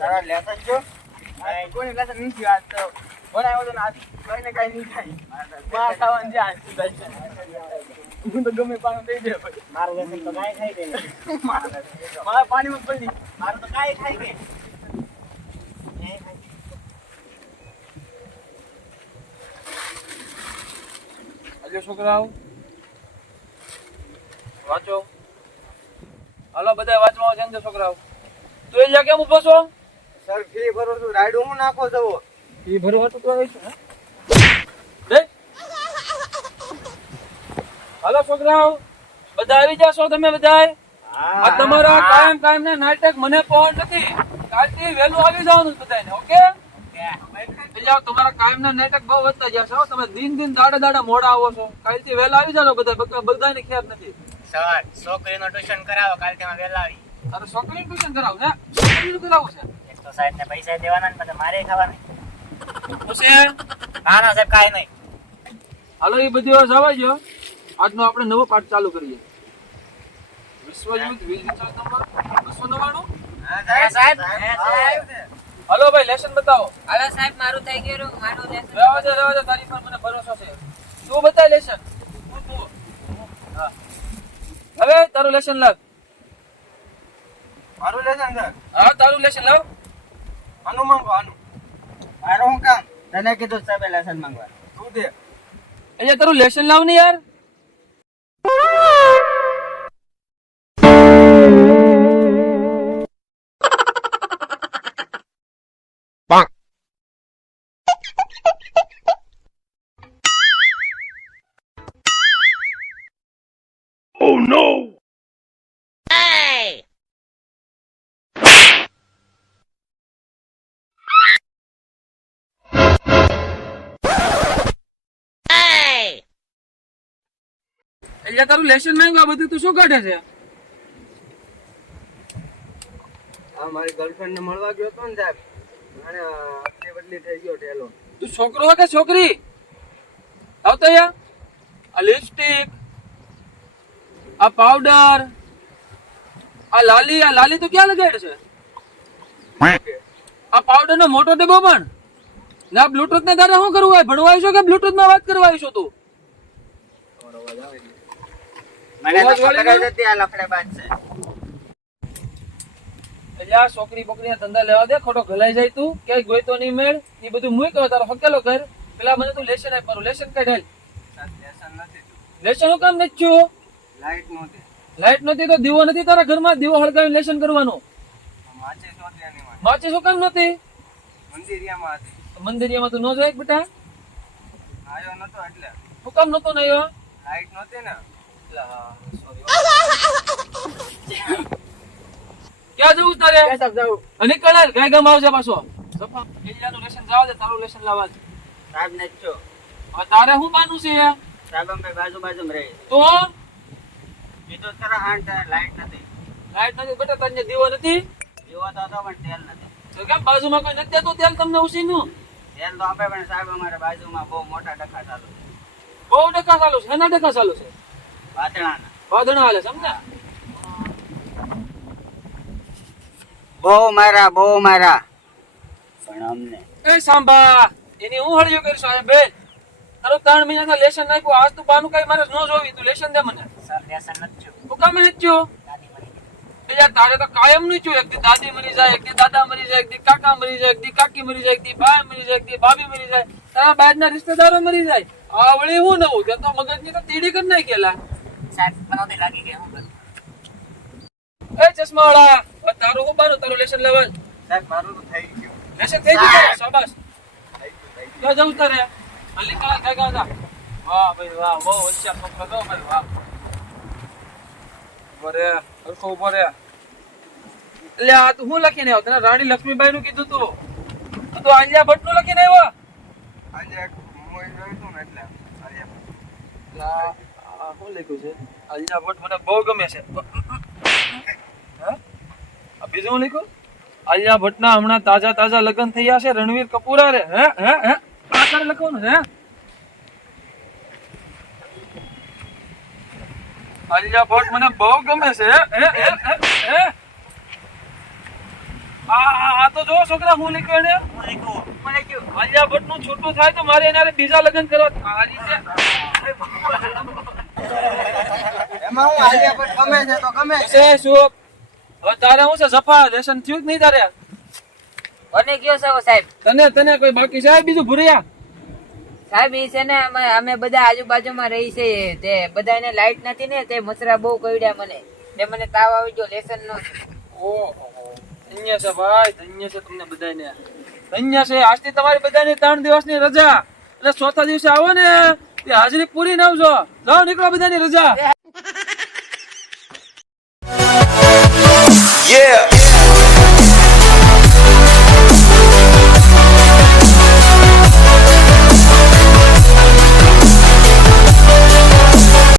તારા લેસન જો કોઈને લેસન નથી આજ તો બનાવ્યો તો આજ કઈને કઈ નહીં થાય માર ખાવાનું છે આજ હું તો ગમે પાણી દઈ દે ભાઈ મારું લેસન તો કાઈ ખાઈ દે મારા પાણીમાં પડી મારું તો કાઈ ખાઈ દે અલ્યો છોકરાઓ વાંચો હાલો બધા વાંચવા છે ને છોકરાઓ તો એ જા કેમ ઉભો છો સર ફી ભરો છું રાઈડ હું નાખો જવો ફી ભરવા તો આવીશું હે હાલો છોકરાઓ બધા આવી જાશો તમે બધાય આ તમારા કાયમ ના નાટક મને પહોંચ નથી કાલથી વહેલું આવી જવાનું બધાને ઓકે એટલે તમારા કાયમ ના નાટક બહુ વધતા જશે તમે દિન દાડા મોડા આવો છો કાલથી વહેલા આવી જાજો બધા બધાની ખેર નથી સર છોકરીનો ટ્યુશન કરાવો કાલથી માં વેલા આવી અરે છોકરીનું ટ્યુશન કરાવું ને છોકરીનું કરાવું છે એક તો સાહેબ ને પૈસા દેવાના ને પછી મારે ખાવાના પૂછે ના સાહેબ કાઈ નહીં હાલો એ બધી વાત જવા જો આજનો આપણે નવો પાઠ ચાલુ કરીએ વિશ્વયુદ્ધ વિચાર નંબર 299 સાહેબ હાલો ભાઈ લેસન બતાવો હવે સાહેબ મારું થઈ ગયું મારું લેસન રહેવા દે તારી પર મને ભરોસો છે તું બતાય લેસન હા હવે તારું લેસન લાવ મારું લેસન સર હા તારું લેસન લાવ આનું માંગો આનું મારું હું કામ તને કીધું સાહેબ લેસન માંગવા તું દે એટલે તારું લેસન લાવ ને યાર Oh no! એટલે તારું લેસન માંગ્યું આ બધું તું શું કાઢે છે આ મારી ગર્લફ્રેન્ડ ને મળવા ગયો તો ને સાહેબ અને આટલી બદલી થઈ ગયો ઠેલો તું છોકરો હે કે છોકરી આવતો યા આ લિપસ્ટિક આ પાવડર આ લાલી તો ક્યાં લગાડે છે આ પાવડર નો મોટો ડબ્બો પણ ના બ્લુટૂથ ને તારે શું કરવું હોય ભણવા આવ્યો કે બ્લુટૂથ માં વાત કરવા આવ્યો તું મને તો ખબર જ હતી આ લફડેબાજ છે એટલે આ છોકરી બોકરી ધંધા લેવા દે ખોટો ગલાઈ જાય તું ક્યાંય ગોઈતો નહીં મેળ એ બધું મુઈ કહો તારો હકેલો કર પેલા મને તું લેશન આપ મારું લેશન કાઢ લેસન નથી લેશન નું કામ નથી થયું લાઈટ નહોતી લાઈટ નથી તો દીવો નથી તારા ઘરમાં દીવો હળગાવીને લેશન કરવાનું માચીસ નહોતી એની માં માચી શું કામ નથી મંદિરિયામાં હતી મંદિરિયામાં તું ન જોઈ બેટા આયો નતો એટલે શું કામ નતો ને આવ્યો લાઈટ નહોતી ને ક્યાં જવું તારે સાહેબ જાવ અને કણાર ગાય ગામ આવજે પાછો એલિયાનું લેશન જાવ દે તારું લેશન લાવવા દે સાહેબ ને છો હવે તારે શું બાનું છે સાહેબ અમે બાજુમાં રહી તો કીધું ખરા આંટ લાઈટ નથી લાઈટ નથી બેટા તને દીવો નથી જીવો તો હતો પણ તેલ નથી તો કેમ બાજુમાં કોઈ નથી દેતું તેલ તમને ઉસીનું તેલ તો આપે પણ સાહેબ અમારે બાજુમાં બહુ મોટા ડખા ચાલુ છે બહુ ટકા ચાલુ છે એના ટકા ચાલુ છે વાતણાના વાદણા હાલે સમજ્યા બહુ મારા પણ અમને એ સાંભા એની હું હળિયો કરીશ આ બેન તારું 3 મહિનાના લેશન નાખ્યું આજ તું બાનું કઈ મારે ન જોવી તું લેશન દે મને સર લેસન નથી થયું હું કામ નથી થયું યાર તારે તો કાયમ નું થયું એક દી દાદી મરી જાય એક દી દાદા મરી જાય એક દી કાકા મરી જાય એક દી કાકી મરી જાય એક દી બા મરી જાય એક દી ભાભી મરી જાય તારા બહારના રિશ્તેદારો મરી જાય આ વળી હું નવું તે તો મગજની તો તીડી કરી નાખેલા સાહેબ મને લાગી ગયા હું એ ચશ્મા વાળા તારું હું બાનું તારું લેશન લેવલ સાહેબ મારું તો થઈ ગયું લેશન થઈ ગયું શાબાશ ક્યાં જવું તારે અલી કાળા ક્યાં જા વાહ ભાઈ વાહ, બહુ હોશિયાર છોકરો છો ભાઈ, વાહ. ઉભો રે, હરખો ઉભો રે. એટલે આ તું શું લખીને આવ્યો? તને રાણી લક્ષ્મીબાઈ નું કીધું તું. તું તો આલિયા ભટ્ટ નું લખીને આવ્યો. આજે એક મૂવી જોયું હતું ને એટલે આજે એટલે આ શું લખ્યું છે? આલિયા ભટ્ટ મને બહુ ગમે છે. હે? આ બીજું શું લખ્યું? આલિયા ભટ્ટના હમણાં તાજા લગ્ન થયા છે રણવીર કપૂર હારે. હે હે હે આ તારે લખવાનું છે? હે? આલિયા ભટ્ટ મને બહુ ગમે છે. હે હે હે હે આ તો જો છોકરા હું લખ્યું એને. મને કયું આલિયા ભટ્ટ નું છોટું થાય તો મારે એના હારે બીજા લગ્ન કરવા. આ રીતે એમાં હું આલિયા ભટ્ટ ગમે છે તો ગમે છે. છે શું? હવે તારે શું છે સફા લેશન થયું જ નહીં તારે? અને કયો છો સાહેબ? તને કોઈ બાકી છે બીજું ભૂરિયા? સાહેબ ઈ છે ને અમે બધા આજુબાજુમાં રહી છે તે બધાને લાઈટ નથી ને તે મચ્છરા બહુ કરડ્યા મને તે મને તાવ આવી ગયો લેસન નો. ઓહો ધન્ય છે ભાઈ, ધન્ય છે તમને બધાને. ધન્ય છે. આજથી તમારી બધાની 3 દિવસની રજા એટલે ચોથા દિવસે આવો ને તે હાજરી પૂરી ન આવજો. જાઓ નીકળો બધાની રજા.